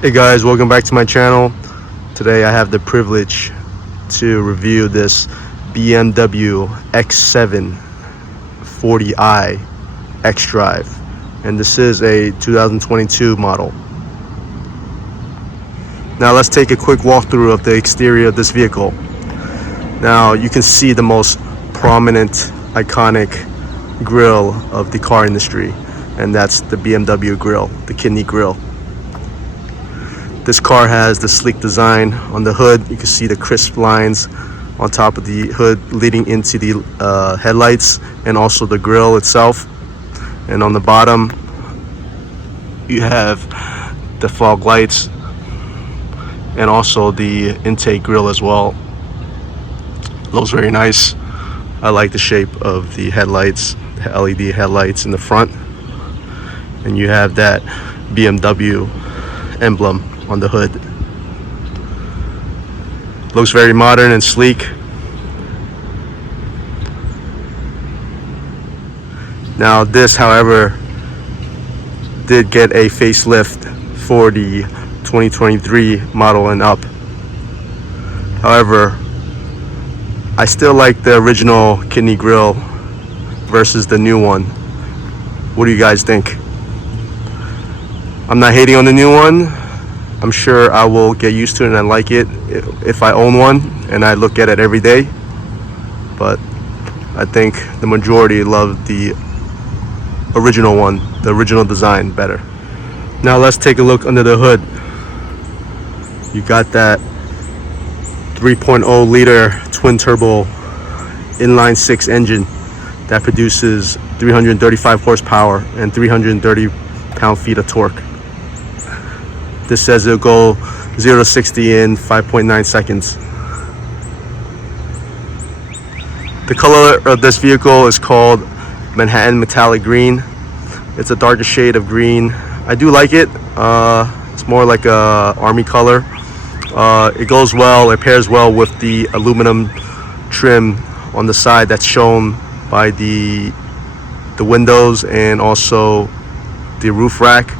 Hey guys, welcome back to my channel. Today I have the privilege to review this BMW X7 40i xDrive, and this is a 2022 model. Now let's take a quick walkthrough of the exterior of this vehicle. Now you can see the most prominent, iconic grille of the car industry, and that's the BMW grille, the kidney grille. This car has the sleek design on the hood. You can see the crisp lines on top of the hood leading into the headlights and also the grille itself. And on the bottom, you have the fog lights and also the intake grille as well. Looks very nice. I like the shape of the headlights, the LED headlights in the front. And you have that BMW emblem on the hood. Looks very modern and sleek. Now this, however, did get a facelift for the 2023 model and up. However, I still like the original kidney grille versus the new one. What do you guys think? I'm not hating on the new one. I'm sure I will get used to it and I like it if I own one and I look at it every day. But I think the majority love the original one, the original design better. Now let's take a look under the hood. You got that 3.0 liter twin turbo inline 6 engine that produces 335 horsepower and 330 pound-feet of torque. This says it'll go 0 to 60 in 5.9 seconds. The color of this vehicle is called Manhattan Metallic Green. It's a darker shade of green. I do like it. It's more like a army color. It goes well, it pairs well with the aluminum trim on the side that's shown by the windows and also the roof rack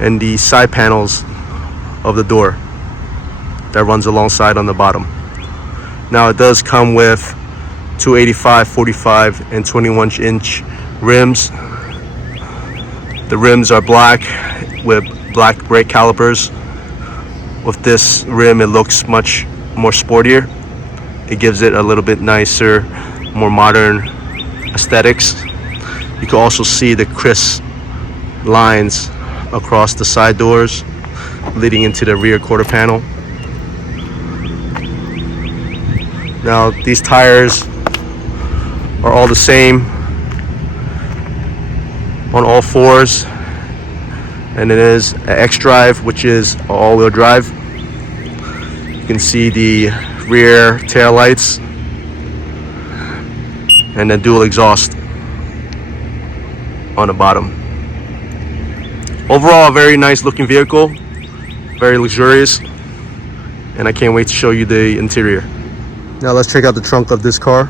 and the side panels of the door that runs alongside on the bottom. Now it does come with 285, 45, and 21-inch rims. The rims are black with black brake calipers. With this rim, it looks much more sportier. It gives it a little bit nicer, more modern aesthetics. You can also see the crisp lines across the side doors leading into the rear quarter panel. Now these tires are all the same on all fours, and it is an xDrive, which is all-wheel drive. You can see the rear tail lights and the dual exhaust on the bottom. Overall, a very nice looking vehicle, very luxurious, and I can't wait to show you the interior. Now let's check out the trunk of this car.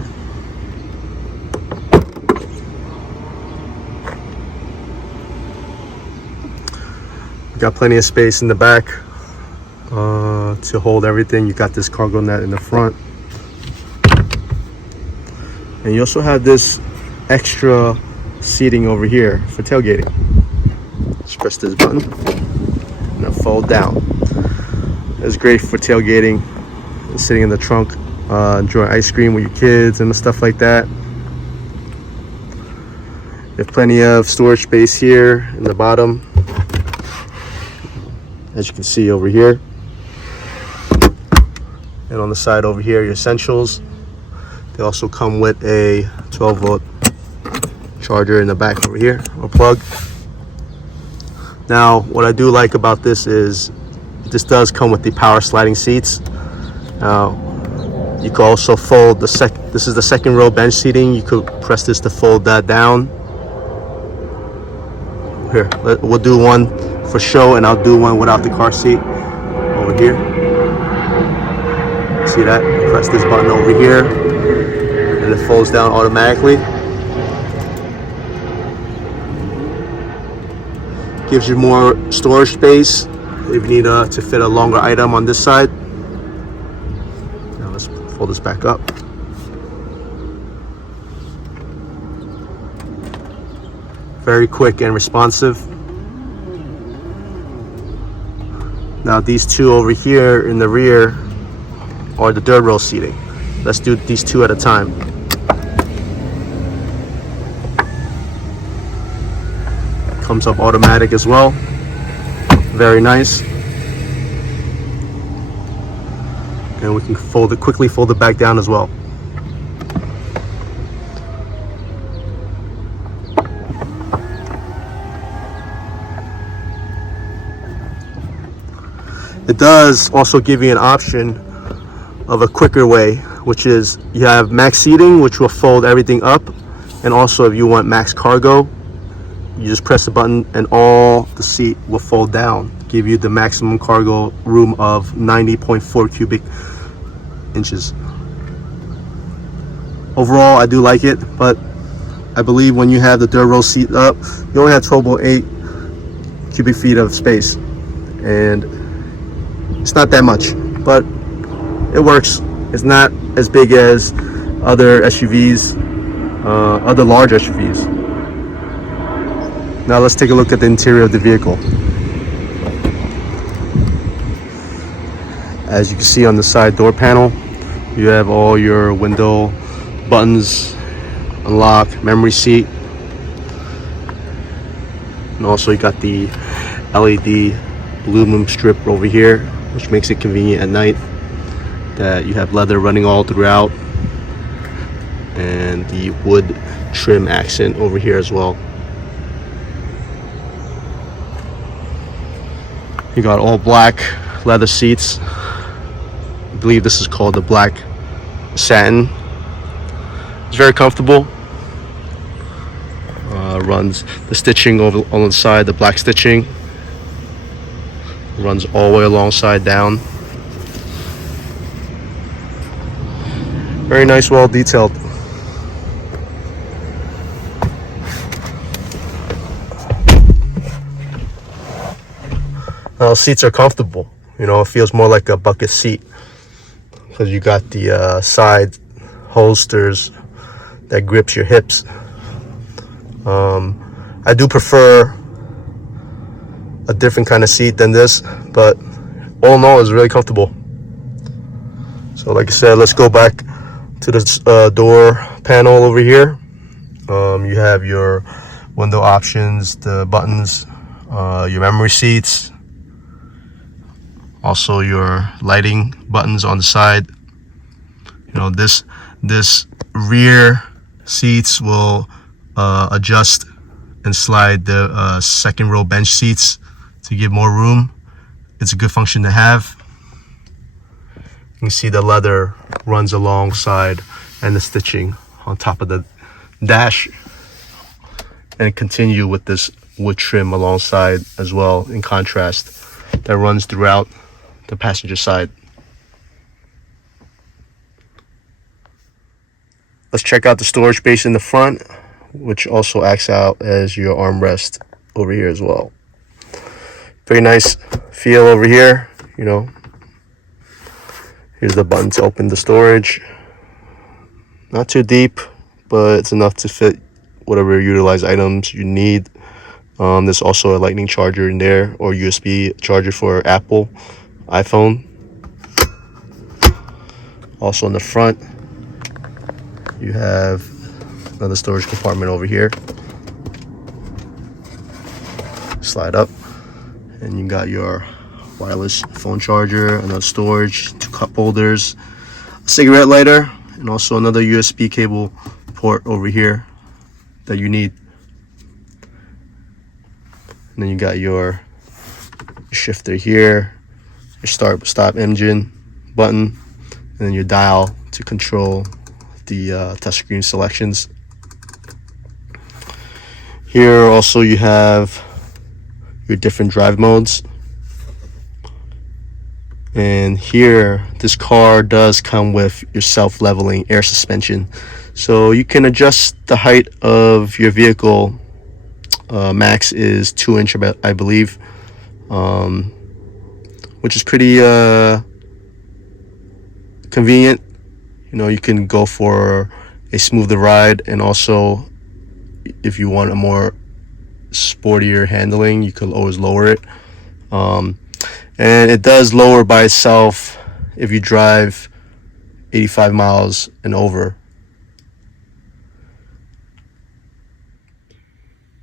Got plenty of space in the back to hold everything. You got this cargo net in the front, and you also have this extra seating over here for tailgating. Just press this button and it'll fold down. It's great for tailgating and sitting in the trunk, enjoying ice cream with your kids and stuff like that. You have plenty of storage space here in the bottom, as you can see over here. And on the side over here, your essentials. They also come with a 12-volt charger in the back over here, or plug. Now, what I do like about this is this does come with the power sliding seats. Now, you can also fold this is the second row bench seating. You could press this to fold that down. Here, we'll do one for show, and I'll do one without the car seat over here. See that? Press this button over here, and it folds down automatically. Gives you more storage space if you need to fit a longer item on this side. Now let's fold this back up. Very quick and responsive. Now these two over here in the rear are the third row seating. Let's do these two at a time. Comes up automatic as well. Very nice. And we can quickly fold it back down as well. It does also give you an option of a quicker way, which is you have max seating, which will fold everything up, and also if you want max cargo, you just press the button and all the seat will fold down, give you the maximum cargo room of 90.4 cubic inches. Overall, I do like it, but I believe when you have the third row seat up, you only have 12.8 cubic feet of space, and it's not that much, but it works. It's not as big as other SUVs, other large SUVs. Now let's take a look at the interior of the vehicle. As you can see on the side door panel, you have all your window buttons, unlock, memory seat, and also you got the LED aluminum strip over here, which makes it convenient at night that you have leather running all throughout, and the wood trim accent over here as well. You got all black leather seats. I believe this is called the black satin. It's very comfortable. Runs the stitching over on the side, the black stitching runs all the way alongside down. Very nice, well detailed. Now seats are comfortable. You know, it feels more like a bucket seat because you got the side holsters that grips your hips. I do prefer a different kind of seat than this, but all in all, it's really comfortable. So like I said, let's go back to the door panel over here. You have your window options, the buttons, your memory seats, also your lighting buttons on the side. You know, this rear seats will adjust and slide the second row bench seats to give more room. It's a good function to have. You can see the leather runs alongside and the stitching on top of the dash, and continue with this wood trim alongside as well, in contrast, that runs throughout the passenger side. Let's check out the storage space in the front, which also acts out as your armrest over here as well. Very nice feel over here, you know. Here's the button to open the storage. Not too deep, but it's enough to fit whatever utilized items you need. There's also a lightning charger in there, or USB charger for Apple iPhone. Also in the front, you have another storage compartment over here. Slide up, and you got your wireless phone charger, another storage, 2 cup holders, a cigarette lighter, and also another USB cable port over here that you need. And then you got your shifter here, your start stop engine button, and then your dial to control the touchscreen selections. Here also you have your different drive modes. And here, this car does come with your self-leveling air suspension. So you can adjust the height of your vehicle. Max is 2 inch, I believe. which is pretty convenient. You know, you can go for a smoother ride, and also if you want a more sportier handling, you could always lower it. And it does lower by itself if you drive 85 miles and over.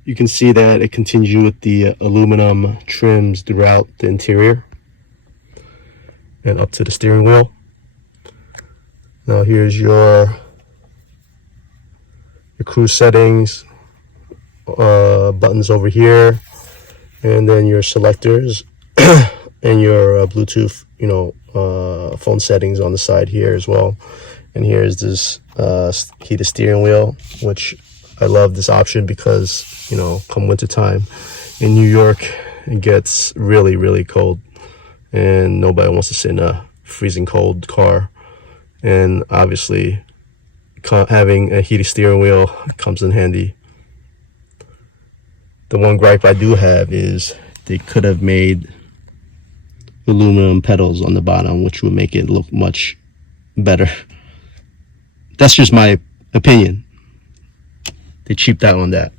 You can see that it continues with the aluminum trims throughout the interior and up to the steering wheel. Now here's your cruise settings, buttons over here, and then your selectors and your Bluetooth, phone settings on the side here as well. And here's this heated steering wheel, which I love this option because, come winter time in New York, it gets really, really cold, and nobody wants to sit in a freezing cold car. And obviously, having a heated steering wheel comes in handy. The one gripe I do have is they could have made aluminum pedals on the bottom, which would make it look much better. That's just my opinion. They cheaped out on that.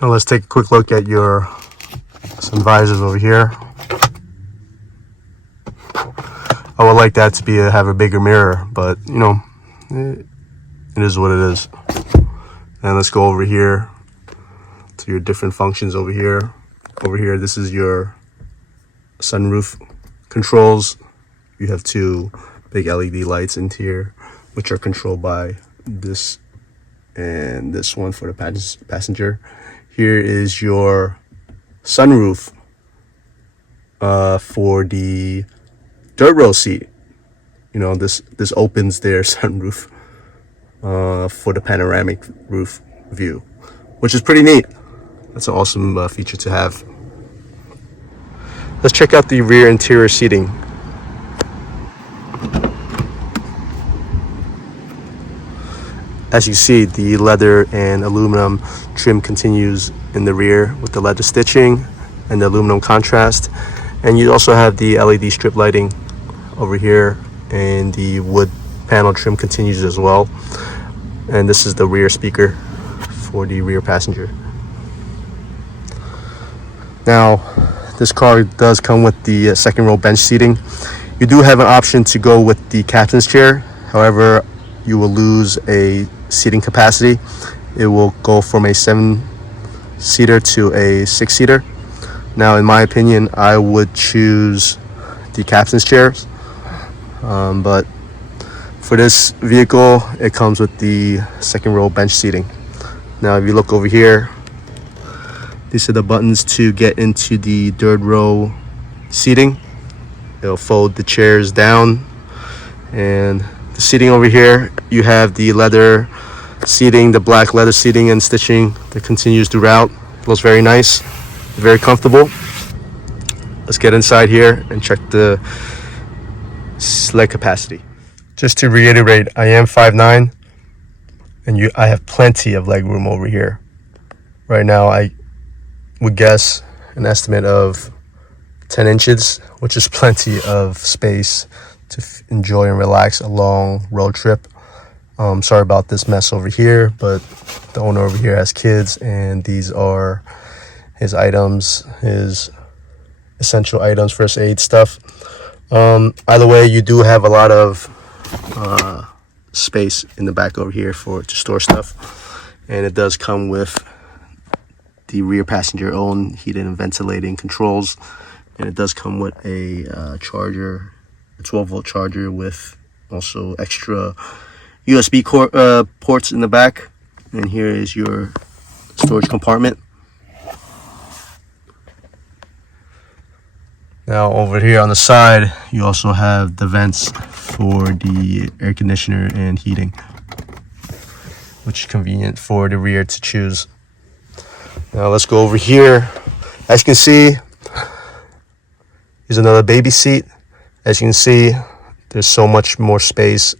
Now let's take a quick look at some visors over here. I would like that to have a bigger mirror, but it is what it is. And let's go over here to your different functions over here. Over here, this is your sunroof controls. You have two big LED lights in here, which are controlled by this and this one for the passenger. Here is your sunroof for the third row seat. This opens their sunroof for the panoramic roof view, which is pretty neat. That's an awesome feature to have. Let's check out the rear interior seating. As you see, the leather and aluminum trim continues in the rear with the leather stitching and the aluminum contrast. And you also have the LED strip lighting over here, and the wood panel trim continues as well. And this is the rear speaker for the rear passenger. Now, this car does come with the second row bench seating. You do have an option to go with the captain's chair. However, you will lose a seating capacity. It will go from a 7-seater to a 6-seater. Now, in my opinion, I would choose the captain's chairs. But for this vehicle, it comes with the second row bench seating. Now, if you look over here, these are the buttons to get into the third row seating. It'll fold the chairs down. And the seating over here, you have the leather seating, the black leather seating and stitching that continues throughout. It looks very nice, very comfortable. Let's get inside here and check the leg capacity. Just to reiterate, I am 5'9", and I have plenty of leg room over here. Right now, I would guess an estimate of 10 inches, which is plenty of space to enjoy and relax a long road trip. Sorry about this mess over here, but the owner over here has kids, and these are his items, his essential items, first aid stuff. Either way, you do have a lot of space in the back over here to store stuff, and it does come with the rear passenger own heated and ventilating controls, and it does come with a charger, a 12-volt charger with also extra USB ports in the back. And here is your storage compartment. Now over here on the side, you also have the vents for the air conditioner and heating, which is convenient for the rear to choose. Now let's go over here. As you can see, here's another baby seat. As you can see, there's so much more space,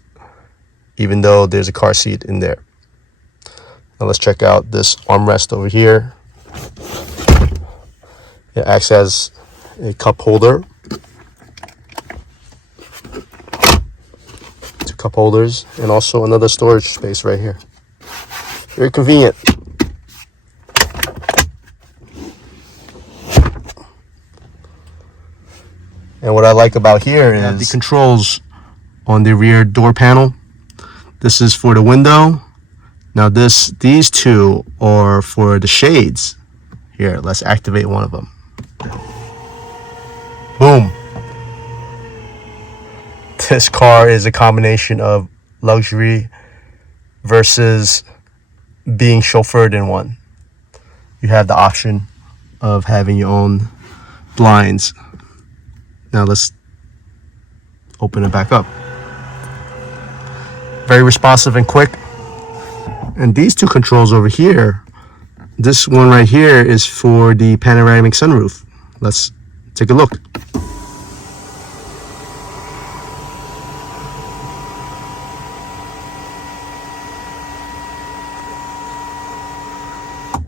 even though there's a car seat in there. Now let's check out this armrest over here. It acts as a cup holder. 2 cup holders, and also another storage space right here. Very convenient. And what I like about here is the controls on the rear door panel. This is for the window. Now these 2 are for the shades. Here, let's activate one of them. Boom. This car is a combination of luxury versus being chauffeured in one. You have the option of having your own blinds. Now let's open it back up. Very responsive and quick. And these 2 controls over here, this one right here is for the panoramic sunroof. Let's take a look.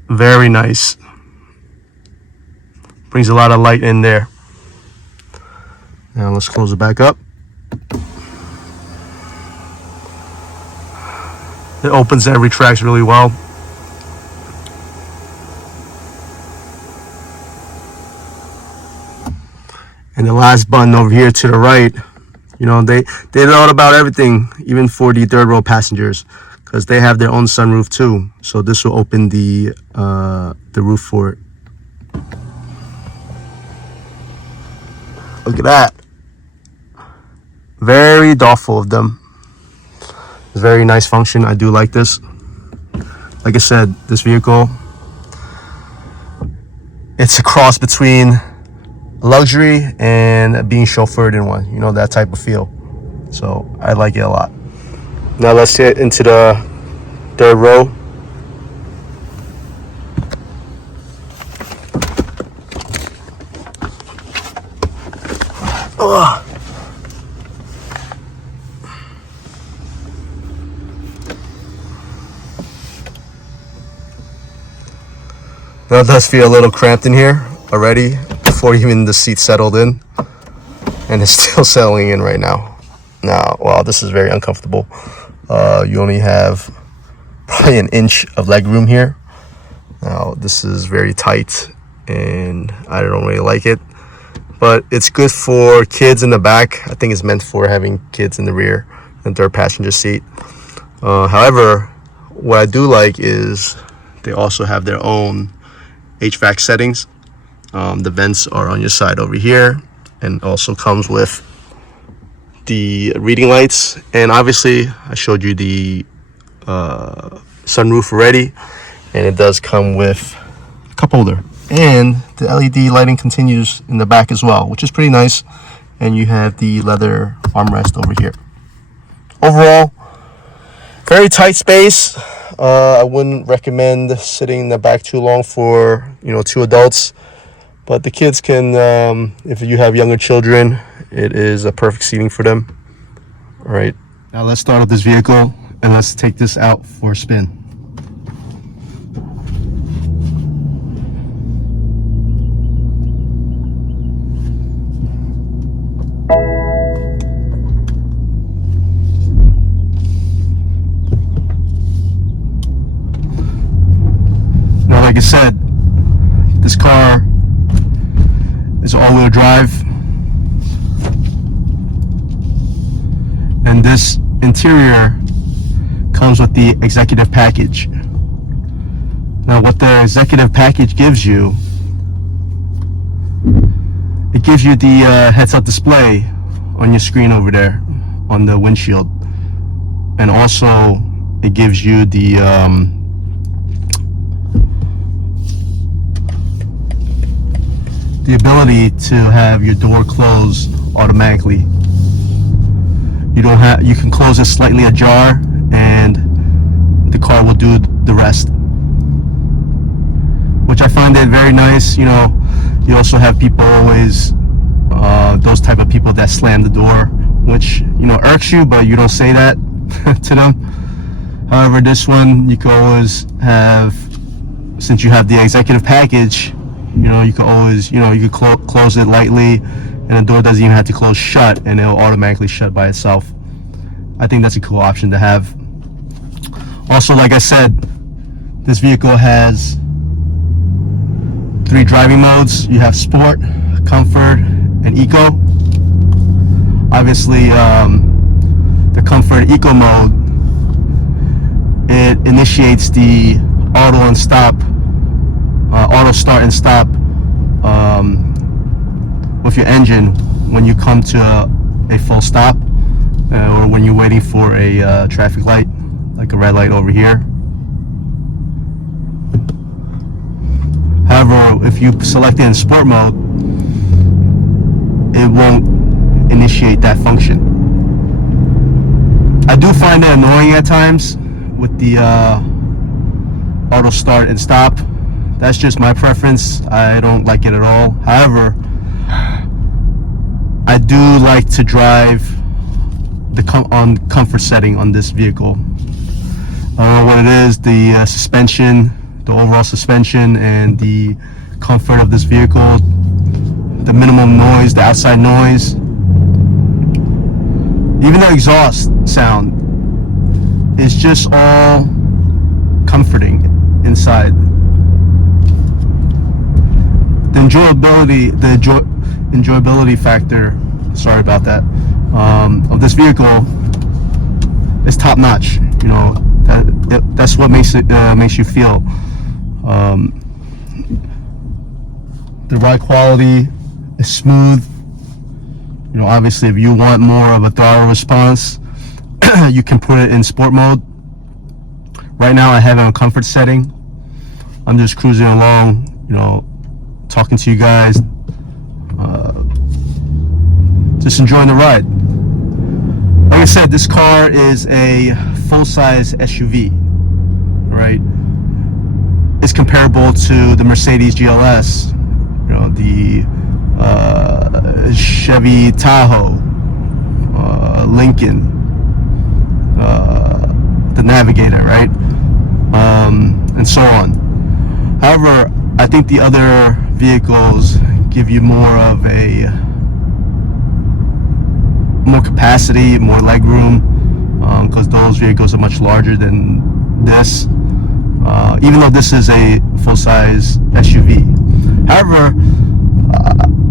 Very nice. Brings a lot of light in there. Now let's close it back up. It opens and retracts really well. And the last button over here to the right, you know, they thought about everything, even for the 3rd row passengers, because they have their own sunroof too. So this will open the roof for it. Look at that. Very thoughtful of them. It's a very nice function. I do like this. Like I said, this vehicle, it's a cross between luxury and being chauffeured in one. You know, that type of feel. So I like it a lot. Now let's get into the 3rd row. Ugh. Now it does feel a little cramped in here already before even the seat settled in, and it's still settling in right now. Now, wow, this is very uncomfortable. You only have probably an inch of leg room here. Now this is very tight and I don't really like it, but it's good for kids in the back. I think it's meant for having kids in the rear and 3rd passenger seat. However, what I do like is they also have their own HVAC settings. The vents are on your side over here, and also comes with the reading lights. And obviously I showed you the sunroof already, and it does come with a cup holder, and the LED lighting continues in the back as well, which is pretty nice. And you have the leather armrest over here. Overall, very tight space. I wouldn't recommend sitting in the back too long for 2 adults, but the kids can, if you have younger children, it is a perfect seating for them. All right, now let's start up this vehicle and let's take this out for a spin. Like I said, this car is all-wheel drive, and this interior comes with the executive package. Now what the executive package gives you, it gives you the heads-up display on your screen over there on the windshield, and also it gives you the ability to have your door close automatically. You can close it slightly ajar and the car will do the rest, which I find that very nice. You also have people always, those type of people that slam the door, which irks you, but you don't say that to them. However, this one you can always have, since you have the executive package, You know, you could always, you know, you could close it lightly, and the door doesn't even have to close shut, and it'll automatically shut by itself. I think that's a cool option to have. Also, like I said, this vehicle has 3 driving modes. You have Sport, Comfort, and Eco. Obviously, the Comfort Eco mode, it initiates the auto start and stop with your engine when you come to a full stop, or when you're waiting for a traffic light, like a red light over here. However, if you select it in sport mode, it won't initiate that function. I do find it annoying at times with the auto start and stop. That's just my preference. I don't like it at all. However, I do like to drive the comfort setting on this vehicle. I don't know what it is, the suspension, the overall suspension, and the comfort of this vehicle, the minimum noise, the outside noise, even the exhaust sound is just all comforting inside. The enjoyability factor, sorry about that, of this vehicle is top notch. You know, that's what makes you feel. The ride quality is smooth. You know, obviously, if you want more of a throttle response, you can put it in sport mode. Right now, I have it on comfort setting. I'm just cruising along, you know, talking to you guys, just enjoying the ride. Like I said, this car is a full-size SUV, right? It's comparable to the Mercedes GLS, you know, the Chevy Tahoe, Lincoln, the Navigator, right? And so on. However, I think the other vehicles give you more of more capacity, more legroom, because those vehicles are much larger than this, even though this is a full-size SUV. However,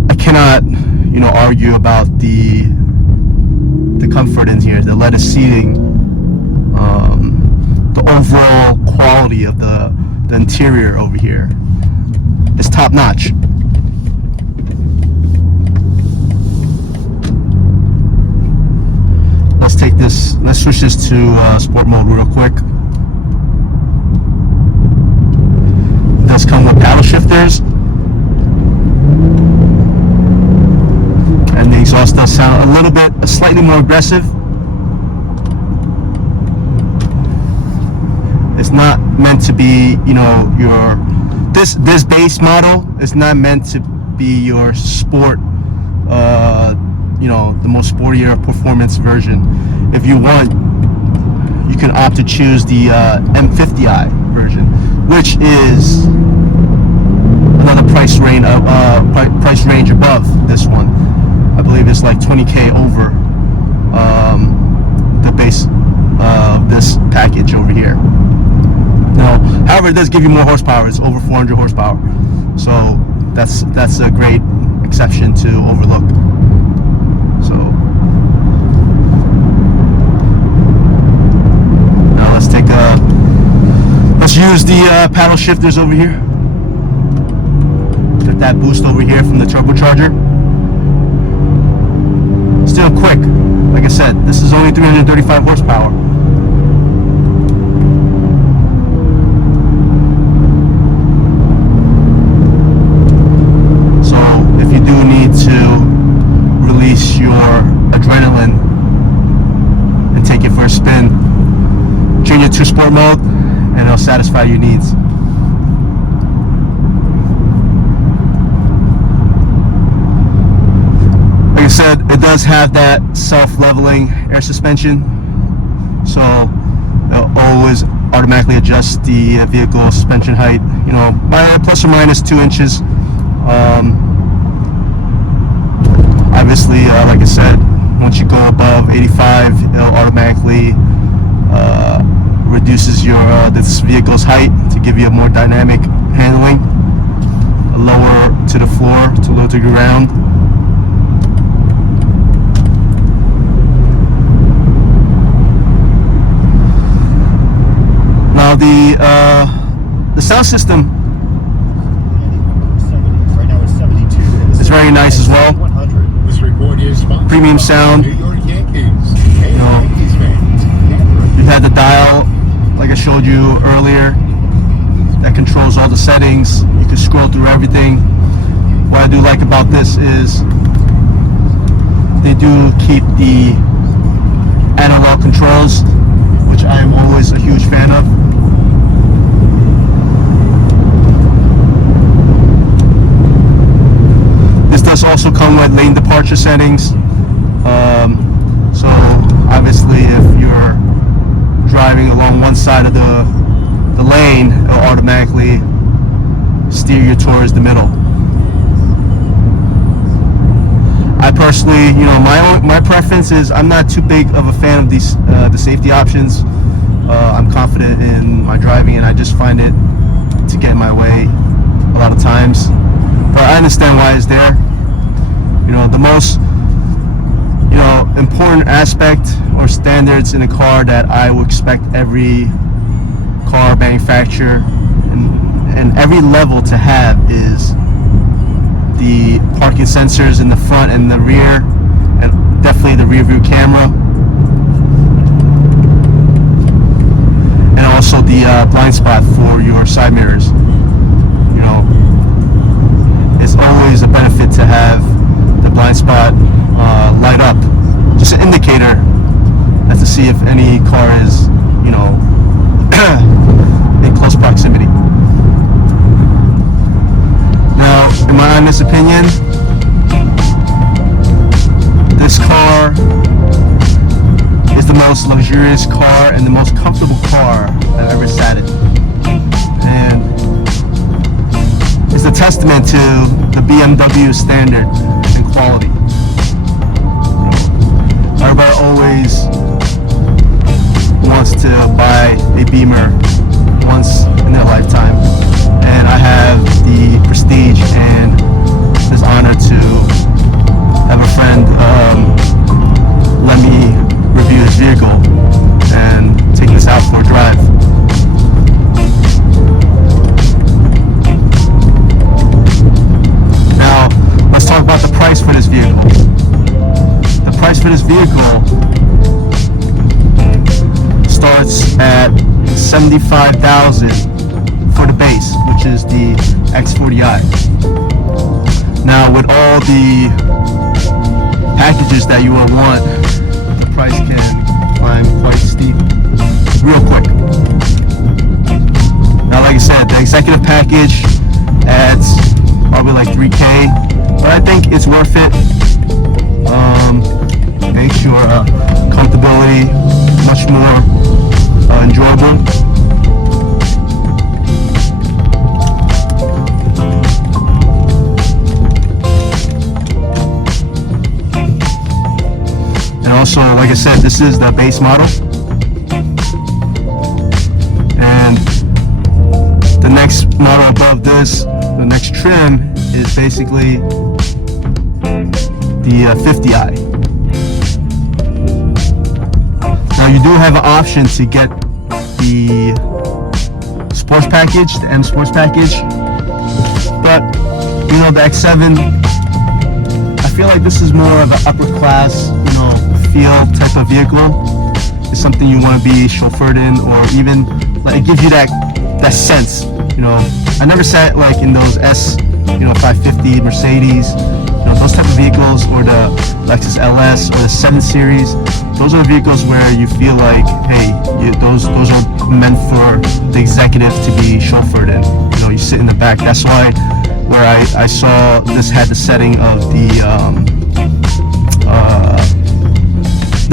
I cannot, you know, argue about the comfort in here, the leather seating, the overall quality of the interior over here is top notch. Let's switch this to sport mode real quick. It does come with paddle shifters, and the exhaust does sound a little bit, slightly more aggressive. It's not meant to be, you know, this base model is not meant to be your sport, you know, the most sportier performance version. If you want, you can opt to choose the M50i version, which is another price range above this one. I believe it's like 20K over the base of this package over here. Now, however, it does give you more horsepower. It's over 400 horsepower, so that's a great exception to overlook. So now let's use the paddle shifters over here. Get that boost over here from the turbocharger. Still quick. Like I said, this is only 335 horsepower. So if you do need to release your adrenaline and take it for a spin, change it to sport mode and it'll satisfy your needs. Like I said, it does have that self-leveling air suspension, so it'll always automatically adjust the vehicle suspension height, you know, by plus or minus 2 inches Obviously, like I said, once you go above 85, it'll automatically reduces this vehicle's height to give you a more dynamic handling, lower to the floor, to low to the ground. Now the sound system right now it's 72. is very nice as well. 100. This report is Premium sound. New York Yankees. You know, Yankees fans. you've had the dial, like I showed you earlier, that controls all the settings. You can scroll through everything. What I do like about this is they do keep the analog controls, which I am always a huge fan of. This does also come with lane departure settings. So obviously if you're driving along one side of the lane, it'll automatically steer you towards the middle. I personally, you know, my preference is I'm not too big of a fan of these the safety options. I'm confident in my driving, and I just find it to get in my way a lot of times. But I understand why it's there. You know, the most important aspect or standards in a car that I would expect every car manufacturer and every level to have is the parking sensors in the front and the rear, and definitely the rear view camera, and also the blind spot for your side mirrors. You know, it's always a benefit to have the blind spot light up, just an indicator as to see if any car is, you know, in close proximity. Now, in my honest opinion, this car is the most luxurious car and the most comfortable car I've ever sat in. And it's a testament to the BMW standard and quality. Everybody always wants to buy a Beamer once in their lifetime, and I have the prestige and this honor to have a friend let me review this vehicle and take this out for a drive. Now, let's talk about the price for this vehicle. The price for this vehicle starts at $75,000 for the base, which is the X40i. Now, with all the packages that you will want, the price can climb quite steep real quick. Now, like I said, the executive package adds probably like $3K, but I think it's worth it. Makes your comfortability much more enjoyable. And also, like I said, this is the base model, and the next model above this, the next trim, is basically the 50i. Now, you do have an option to get the sports package, the M Sports package, but you know, the X7, I feel like this is more of an upper class, you know, feel type of vehicle. It's something you want to be chauffeured in, or even like it gives you that sense. You know, I never sat like in those 550 Mercedes, you know, those type of vehicles, or the Lexus LS or the 7 Series. Those are the vehicles where you feel like, hey, those are meant for the executive to be chauffeured in. You know, you sit in the back. That's why where I saw this had the setting of the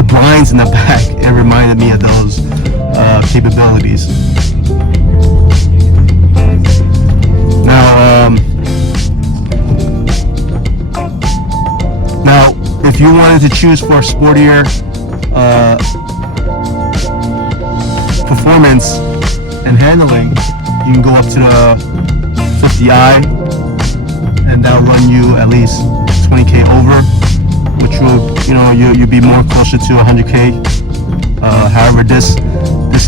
blinds in the back. It reminded me of those capabilities. Now, if you wanted to choose for sportier performance and handling, you can go up to the 50i, and that'll run you at least 20k over, which will, you'll be more closer to 100k. However, this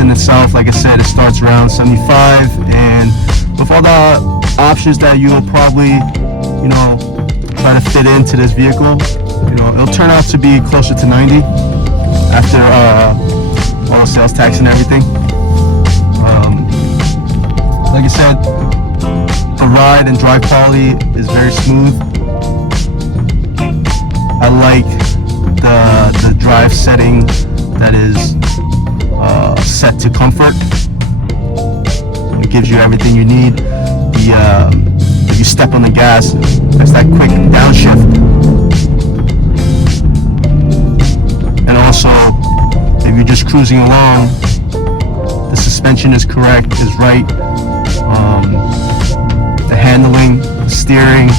in itself, like I said, it starts around 75, and with all the options that you will probably, try to fit into this vehicle, it'll turn out to be closer to 90 after all sales tax and everything. Like I said, the ride and drive quality is very smooth. I like the drive setting that is set to comfort. It gives you everything you need. If you step on the gas, that's that quick downshift. And also, if you're just cruising along, the suspension is correct, is right. The handling, the steering,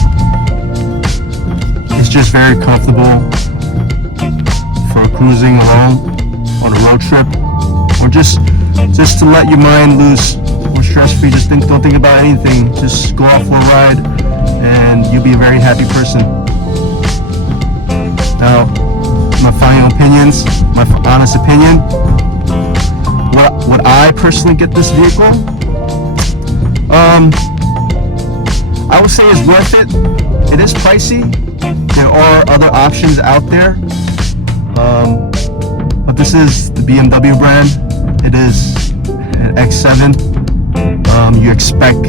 it's just very comfortable for cruising along on a road trip, or just to let your mind loose, or stress-free. Just don't think about anything. Just go out for a ride, and you'll be a very happy person. Now, my final opinions, my honest opinion. Would I personally get this vehicle? I would say it's worth it. It is pricey. There are other options out there, but this is the BMW brand. It is an X7. You expect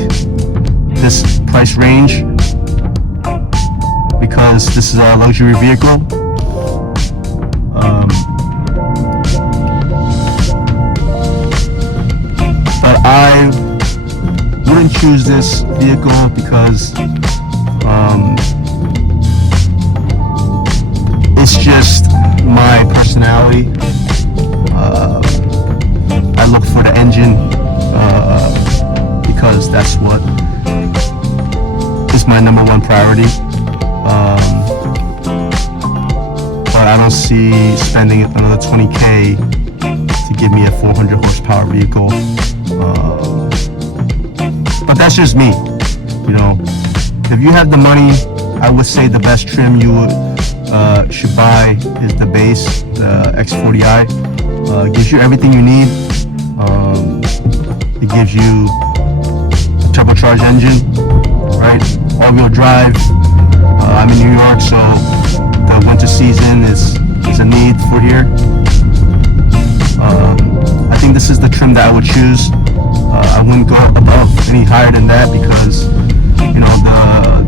this price range because this is a luxury vehicle. But I wouldn't choose this vehicle because it's just my personality. I look for the engine because that's what is my number one priority. But I don't see spending another 20k to give me a 400 horsepower vehicle. But that's just me. If you have the money, I would say the best trim you should buy is the base, the X40i. Gives you everything you need. It gives you a turbocharged engine, right? All-wheel drive. I'm in New York, so the winter season is a need for here. I think this is the trim that I would choose. I wouldn't go above any higher than that because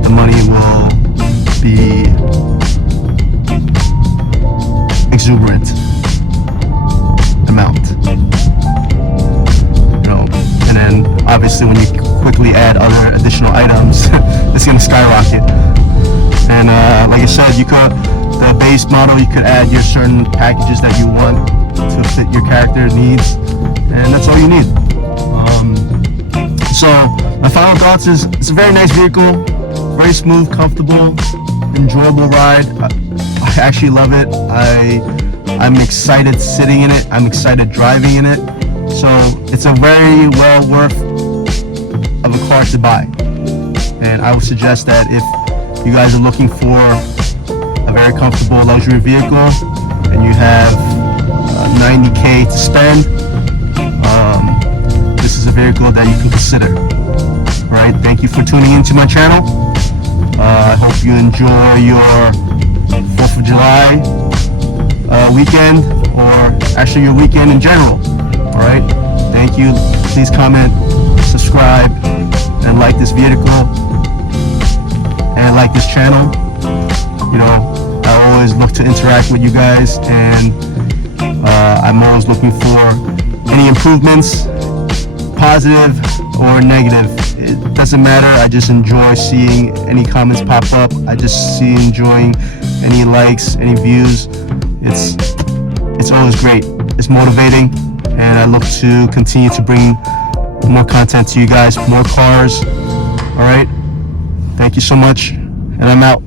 the money will be exuberant amount. And then obviously when you quickly add other additional items, it's gonna skyrocket. And like I said, the base model, you could add your certain packages that you want to fit your character needs, and that's all you need. So my final thoughts is it's a very nice vehicle, very smooth, comfortable, enjoyable ride. I actually love it. I'm excited sitting in it. I'm excited driving in it. So it's a very well worth of a car to buy. And I would suggest that if you guys are looking for a very comfortable luxury vehicle and you have 90k to spend, this is a vehicle that you can consider. All right, thank you for tuning into my channel. I hope you enjoy your 4th of July weekend, or actually your weekend in general. All right, thank you. Please comment, subscribe, and like this vehicle, and like this channel. I always look to interact with you guys, and I'm always looking for any improvements, positive or negative. It doesn't matter. I just enjoy seeing any comments pop up. I just enjoying any likes, any views. It's always great. It's motivating, and I look to continue to bring more content to you guys, more cars. All right, thank you so much, and I'm out.